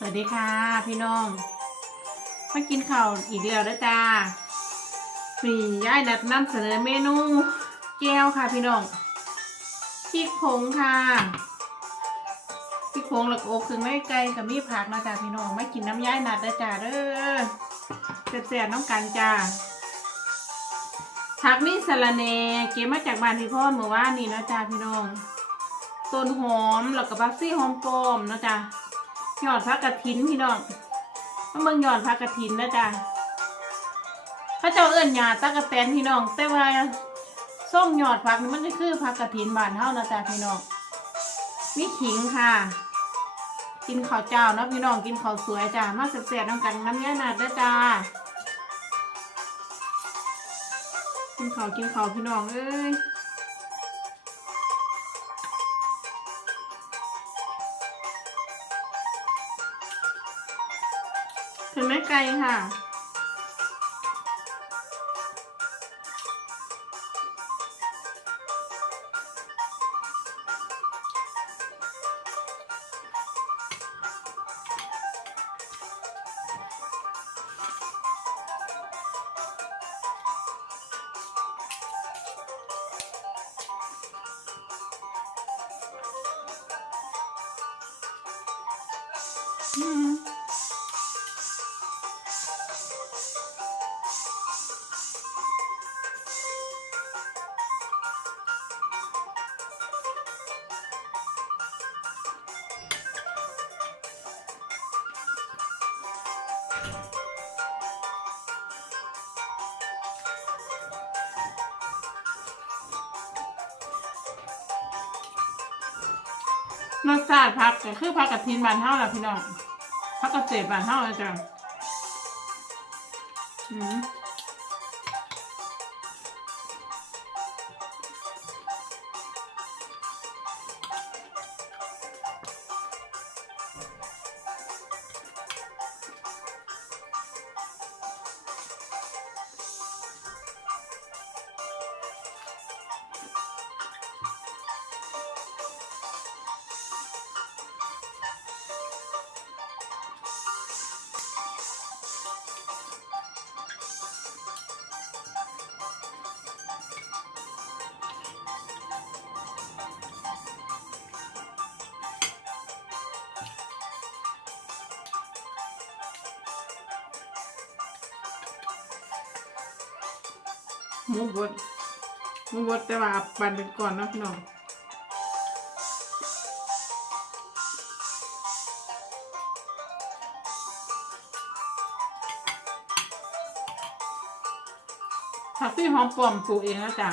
สวัสดีค่ะ พี่น้องมากินข้าวอีกแล้วนะจ้านี่ย่ายนัดนำเสนอเมนู แก้วค่ะพี่น้องพริกผงค่ะพริกผงแล้วก็อบถึงไม่ไกลกับมีผักนะจ้าพี่น้องไม่กินน้ำย่ายนัดนะจ้าเด้อเสียบๆน้องกันจ้าผักนี่สะระแหน่เก็บมาจากบ้านพี่พ่อเมื่อวานนี่นะจ้าพี่น้องต้นหอมแล้วก็บักซี่หอมปลอมนะจ๊ะ ยอดพักกระถินพี่น้องต้องเบิ่งหยอดพักกระถินนะจ๊ะพระเจ้าเอื้อนหยาตะกะแตนพี่น้อง แต่ว่าส้มหยอดพักนี่มันก็คือพักกระถินบานเท่านะจ๊ะพี่น้องมีขิงค่ะ กินข้าวเจ้านะพี่น้องกินข้าวสวยจ้ะมาเสียบๆน้ำกันน้ำยาหนาดนะจ้ากินข้าวกินข้าวพี่น้องเอ้ย ถึงไม่ไกลค่ะอื รสชาติผักก็คือผักกระทินบานเท่าแหละพี่น้องผักกระเสดบานเท่าเลยจ้ะอืม หมูบดหมูบดแต่ว่าบันเป็นก่อนนะพี่น้องผักที่หอมปลอมปลูกเองนะจ๊ะ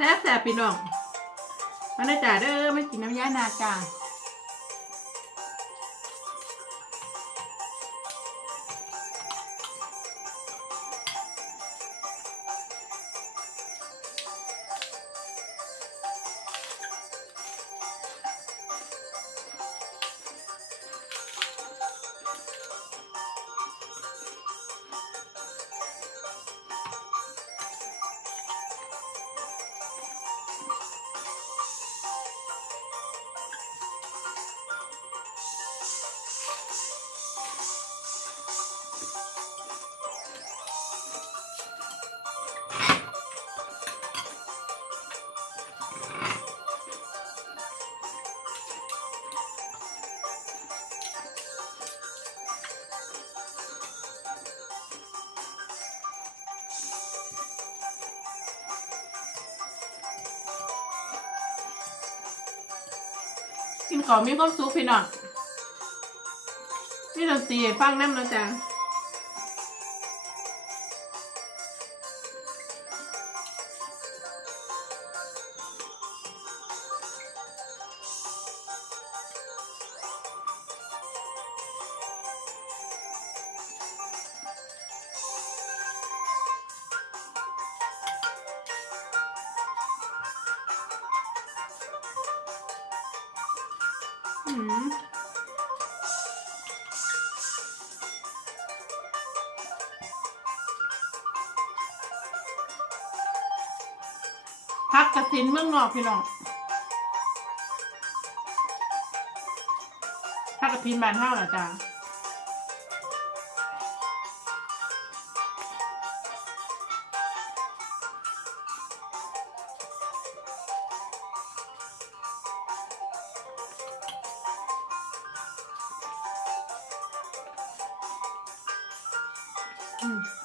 แซ่บแซ่บพี่น้องมาได้จ่าเด้อไม่กินน้ำยานาจ้า กินของมีความสุขพี่น้องนี่ดนตรีให้ฟังน้ำนะจ๊ะ พักกระสินเมืองนอกพี่น้องพักกระสินบานเท่าเหรอจ้า Deuces.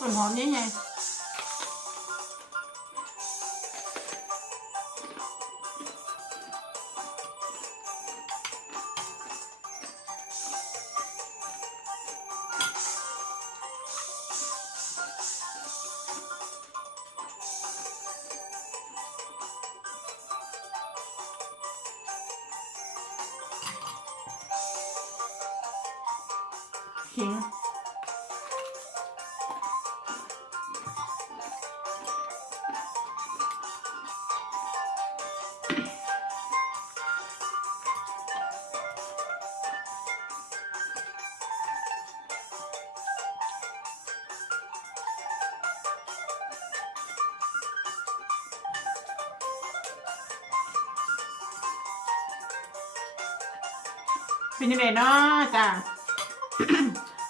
อืมต้นหอมยังไงขิ เป็นยังไงเนาะจ้า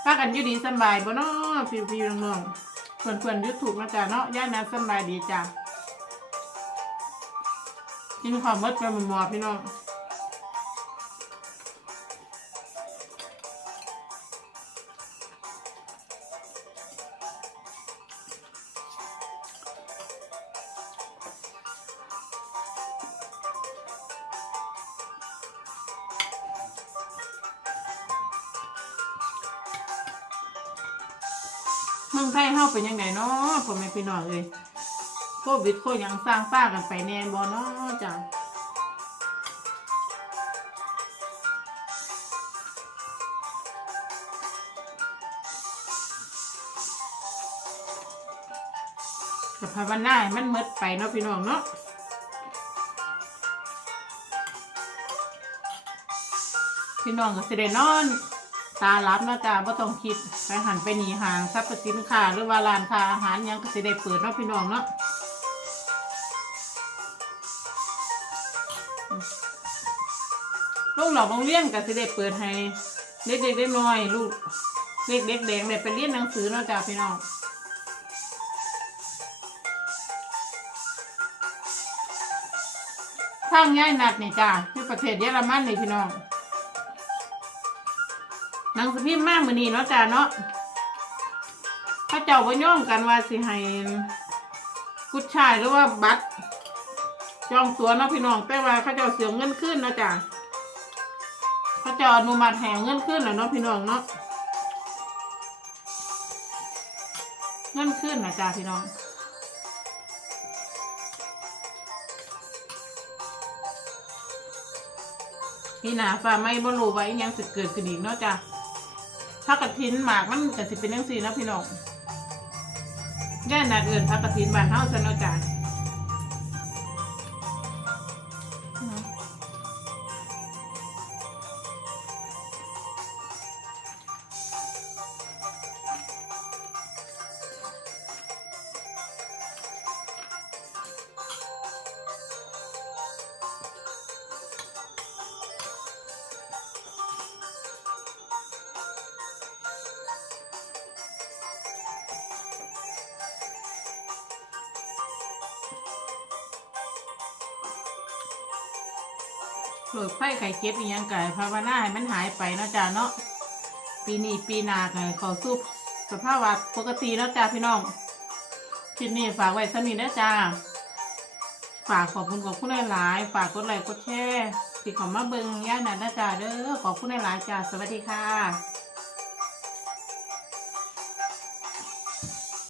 พากันอยู่ดีสบายบ่เนาะฟิวฟิวน้องๆเพื่อนเพื่อนยูทูบนะจ้าเนาะย่านาสำบายดีจ้ากินความมดไปหมอพี่น้อง เมืองไทยเฮาเป็นยังไงเนาะพ่อแม่พี่น้องเอ้ยโควิดโคยังสร้างซ่ากันไปแน่บ่เนาะจ้ากับภาวนาให้มันหมดไปเนาะพี่น้องเนาะพี่น้องก็สิได้นอน ตาลับเนาะจ้าบ่ต้องคิดไปหันไปหนีห่างทรัพย์สินค้าหรือว่าร้านค้าอาหารยังก็สิได้เปิดเนาะพี่น้องเนาะลูกหลอกโรงเรียนก็สิได้เปิดให้เด็กๆได้น้อยลูกเด็กๆแดงๆได้ไปเรียนหนังสือเนาะจ้าพี่น้องทางง่ายนัดนี่จ้าที่ประเทศเยอรมันนี่พี่น้อง นังสือพิมพ์มากมือนี้เนาะจ้าเนาะข้าเจ้าบ่ย่องกันว่าสิให้กุดชายหรือว่าบัตรจองตัวเนาะพี่น้องแต่ว่าเขาเจ้าเสียงเงินขึ้นเนาะจ้าข้าเจ้าอนุมัติแห่งเงินขึ้นแล้วเนาะพี่น้องเนาะเงินขึ้นนะจ้าพี่น้องพี่หนาฟ้าไม่บ่รู้ว้ยังสิเกิดสิดีเนาะจ้า ผักกระถินหมากมันก็สิเป็นจังซี่นะพี่น้องย่านาเอื่นผักกระถินบ้านเฮาซะเนาะจ้ะ รคไข้ไข้เจ็บอีหยังไก่ภาวนาให้มันหายไปเนาะจ้าเนาะปีนี้ปีหนาไก่ขอสู้สภาพวัดปกติเนาะจ้าพี่น้องคลิปนี้ฝากไว้สนิทนะจ้าฝากขอบคุณขอบคุณหลายๆฝากกดไลค์กดแชร์ติดขอมาเบิงย่านันนะจ้าเด้อขอบคุณหลายๆจ้าสวัสดีค่ะ